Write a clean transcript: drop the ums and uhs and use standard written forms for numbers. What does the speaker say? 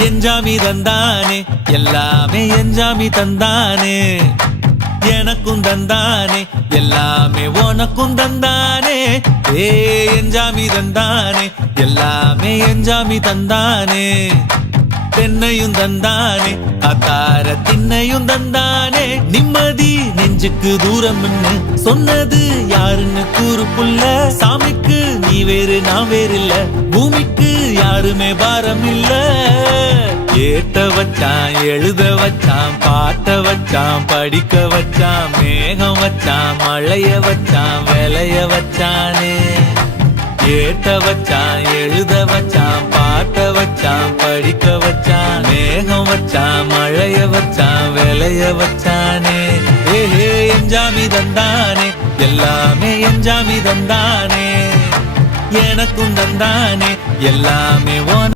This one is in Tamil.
எஞ்சாமி தந்தானே எல்லாமே எஞ்சாமி தந்தானே எனக்கும் தந்தானே எல்லாமே உனக்கும் தந்தானே ஏ எஞ்சாமி தந்தானே எல்லாமே எஞ்சாமி தந்தானே தென்னையும் தந்தானே அத்தார திண்ணையும் தந்தானே நிம்மதி நெஞ்சுக்கு தூரம்னு சொன்னது யாருன்னு கூறு புள்ள சாமிக்கு நீ வேறு நான் வேறு இல்ல பூமிக்கு யாருமே பாரம் இல்ல ஏத்த வச்சான் எழுத வச்சான் பாட்ட வச்சான் படிக்க வச்சான் மேகம் வச்சான் மழைய வச்சான் விளைய வச்சானே ஏத்த வச்சான் எழுத வச்சான் பாட்ட வச்சான் படிக்க வச்சான் மேகம் வச்சான் மழைய வச்சான் விளைய வச்சானே ஏஹே எஞ்சாமி தந்தானே எல்லாமே எஞ்சாமி தந்தானே எனக்கும் தந்தானே எல்லாமே